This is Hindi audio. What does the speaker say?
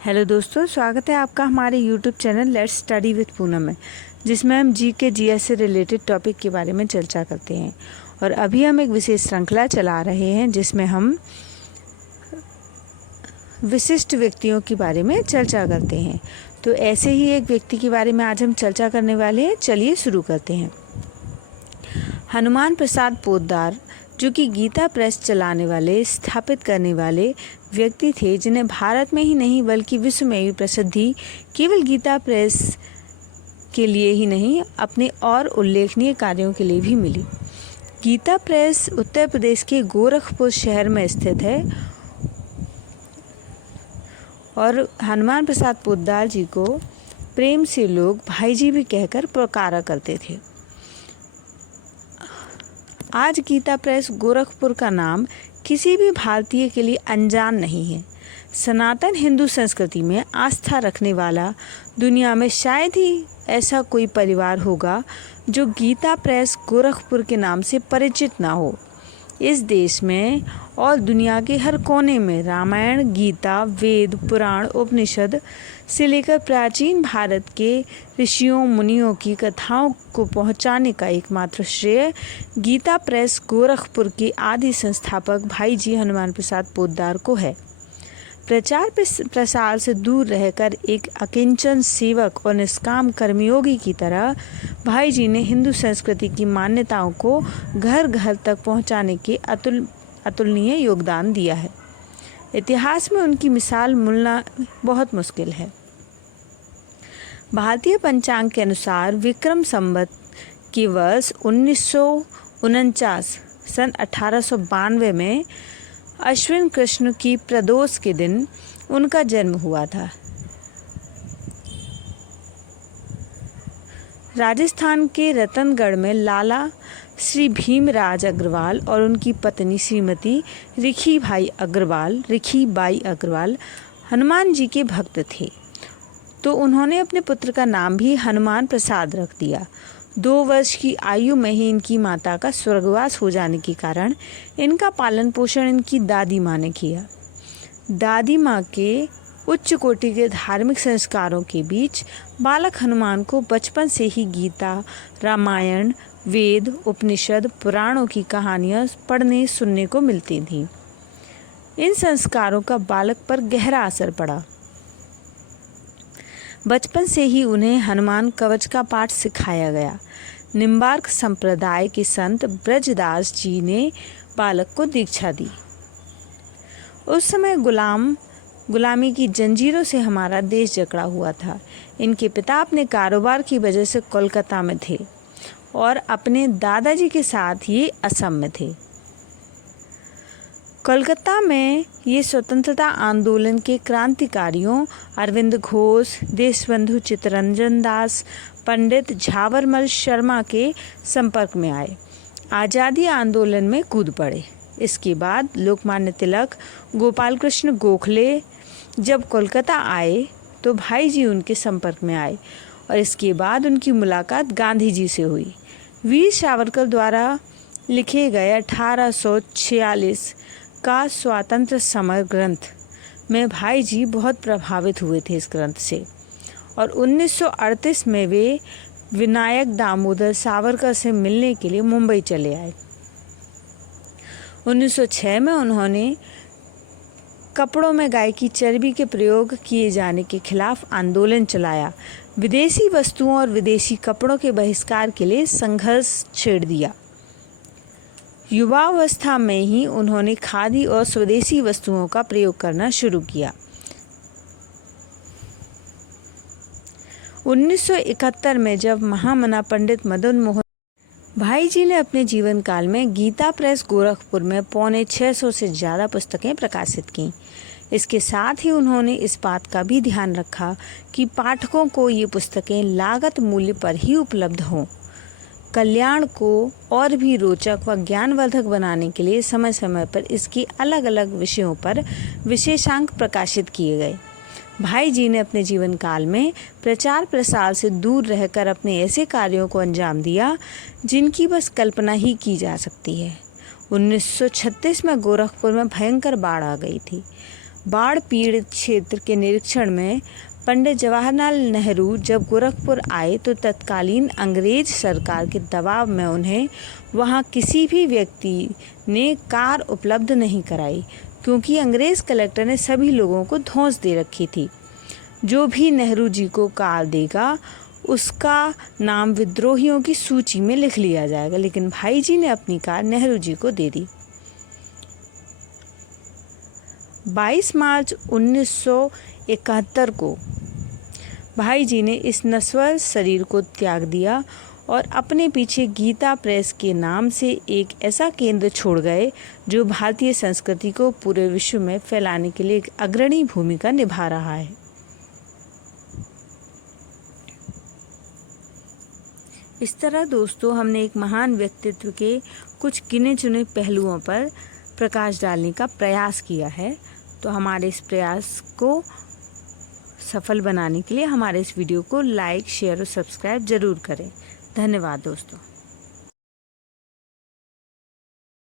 हेलो दोस्तों, स्वागत है आपका हमारे YouTube channel let's study with Poonam में, जिसमें हम जीएस से रिलेटेड टॉपिक के बारे में चर्चा करते हैं। और अभी हम एक विशेष श्रृंखला चला रहे हैं जिसमें हम विशिष्ट व्यक्तियों के बारे में चर्चा करते हैं। तो ऐसे ही एक व्यक्ति के बारे में आज हम चर्चा करने वाले हैं। चलिए शुरू करते हैं। हनुमान प्रसाद पोद्दार, जो कि गीता प्रेस चलाने वाले, स्थापित करने वाले व्यक्ति थे, जिन्हें भारत में ही नहीं बल्कि विश्व में भी प्रसिद्धि केवल गीता प्रेस के लिए ही नहीं, अपने और उल्लेखनीय कार्यों के लिए भी मिली। गीता प्रेस उत्तर प्रदेश के गोरखपुर शहर में स्थित है और हनुमान प्रसाद पोद्दार जी को प्रेम से लोग भाई जी भी कहकर पुकारा करते थे। आज गीता प्रेस गोरखपुर का नाम किसी भी भारतीय के लिए अनजान नहीं है। सनातन हिंदू संस्कृति में आस्था रखने वाला दुनिया में शायद ही ऐसा कोई परिवार होगा जो गीता प्रेस गोरखपुर के नाम से परिचित ना हो। इस देश में और दुनिया के हर कोने में रामायण, गीता, वेद, पुराण, उपनिषद से लेकर प्राचीन भारत के ऋषियों मुनियों की कथाओं को पहुंचाने का एकमात्र श्रेय गीता प्रेस गोरखपुर के आदि संस्थापक भाई जी हनुमान प्रसाद पोद्दार को है। प्रचार प्रसार से दूर रहकर एक अकिंचन सेवक और निष्काम कर्मयोगी की तरह भाई जी ने हिंदू संस्कृति की मान्यताओं को घर घर तक पहुंचाने के अतुलनीय योगदान दिया है। इतिहास में उनकी मिसाल मिलना बहुत मुश्किल है। भारतीय पंचांग के अनुसार विक्रम संवत के वर्ष 1949 सन 1892 में अश्विन कृष्ण की प्रदोष के दिन उनका जन्म हुआ था। राजस्थान के रतनगढ़ में लाला श्री भीमराज अग्रवाल और उनकी पत्नी श्रीमती रिखीबाई अग्रवाल हनुमान जी के भक्त थे, तो उन्होंने अपने पुत्र का नाम भी हनुमान प्रसाद रख दिया। 2 वर्ष की आयु में ही इनकी माता का स्वर्गवास हो जाने के कारण इनका पालन पोषण इनकी दादी माँ ने किया। दादी माँ के उच्च कोटि के धार्मिक संस्कारों के बीच बालक हनुमान को बचपन से ही गीता, रामायण, वेद, उपनिषद, पुराणों की कहानियाँ पढ़ने सुनने को मिलती थीं। इन संस्कारों का बालक पर गहरा असर पड़ा। बचपन से ही उन्हें हनुमान कवच का पाठ सिखाया गया। निम्बार्क संप्रदाय के संत ब्रजदास जी ने बालक को दीक्षा दी। उस समय गुलामी की जंजीरों से हमारा देश जकड़ा हुआ था। इनके पिता अपने कारोबार की वजह से कोलकाता में थे और अपने दादाजी के साथ ये असम में थे। कोलकाता में ये स्वतंत्रता आंदोलन के क्रांतिकारियों अरविंद घोष, देशबंधु चित्तरंजन दास, पंडित झावरमल शर्मा के संपर्क में आए। आज़ादी आंदोलन में कूद पड़े। इसके बाद लोकमान्य तिलक, गोपाल कृष्ण गोखले जब कोलकाता आए तो भाई जी उनके संपर्क में आए और इसके बाद उनकी मुलाकात गांधी जी से हुई। वीर सावरकर द्वारा लिखे गए 1846 का स्वातंत्र समर ग्रंथ में भाई जी बहुत प्रभावित हुए थे इस ग्रंथ से, और 1938 में वे विनायक दामोदर सावरकर से मिलने के लिए मुंबई चले आए। 1906 में उन्होंने कपड़ों में गाय की चर्बी के प्रयोग किए जाने के खिलाफ आंदोलन चलाया। विदेशी वस्तुओं और विदेशी कपड़ों के बहिष्कार के लिए संघर्ष छेड़ दिया। युवावस्था में ही उन्होंने खादी और स्वदेशी वस्तुओं का प्रयोग करना शुरू किया। 1971 में जब महामना पंडित मदन मोहन भाई जी ने अपने जीवन काल में गीता प्रेस गोरखपुर में 650 से ज़्यादा पुस्तकें प्रकाशित की। इसके साथ ही उन्होंने इस बात का भी ध्यान रखा कि पाठकों को ये पुस्तकें लागत मूल्य पर ही उपलब्ध हों। कल्याण को और भी रोचक व ज्ञानवर्धक बनाने के लिए समय समय पर इसकी अलग अलग विषयों पर विशेषांक प्रकाशित किए गए। भाई जी ने अपने जीवन काल में प्रचार प्रसार से दूर रहकर अपने ऐसे कार्यों को अंजाम दिया जिनकी बस कल्पना ही की जा सकती है। 1936 में गोरखपुर में भयंकर बाढ़ आ गई थी। बाढ़ पीड़ित क्षेत्र के निरीक्षण में पंडित जवाहरलाल नेहरू जब गोरखपुर आए तो तत्कालीन अंग्रेज सरकार के दबाव में उन्हें वहां किसी भी व्यक्ति ने कार उपलब्ध नहीं कराई, क्योंकि अंग्रेज कलेक्टर ने सभी लोगों को धौंस दे रखी थी। जो भी नेहरू जी को कार देगा उसका नाम विद्रोहियों की सूची में लिख लिया जाएगा। लेकिन भाई जी ने अपनी कार नेहरू जी को दे दी। 22 मार्च 1971 को भाई जी ने इस नश्वर शरीर को त्याग दिया और अपने पीछे गीता प्रेस के नाम से एक ऐसा केंद्र छोड़ गए जो भारतीय संस्कृति को पूरे विश्व में फैलाने के लिए एक अग्रणी भूमिका निभा रहा है। इस तरह दोस्तों हमने एक महान व्यक्तित्व के कुछ गिने चुने पहलुओं पर प्रकाश डालने का प्रयास किया है। तो हमारे इस प्रयास को सफल बनाने के लिए हमारे इस वीडियो को लाइक, शेयर और सब्सक्राइब ज़रूर करें। धन्यवाद दोस्तों।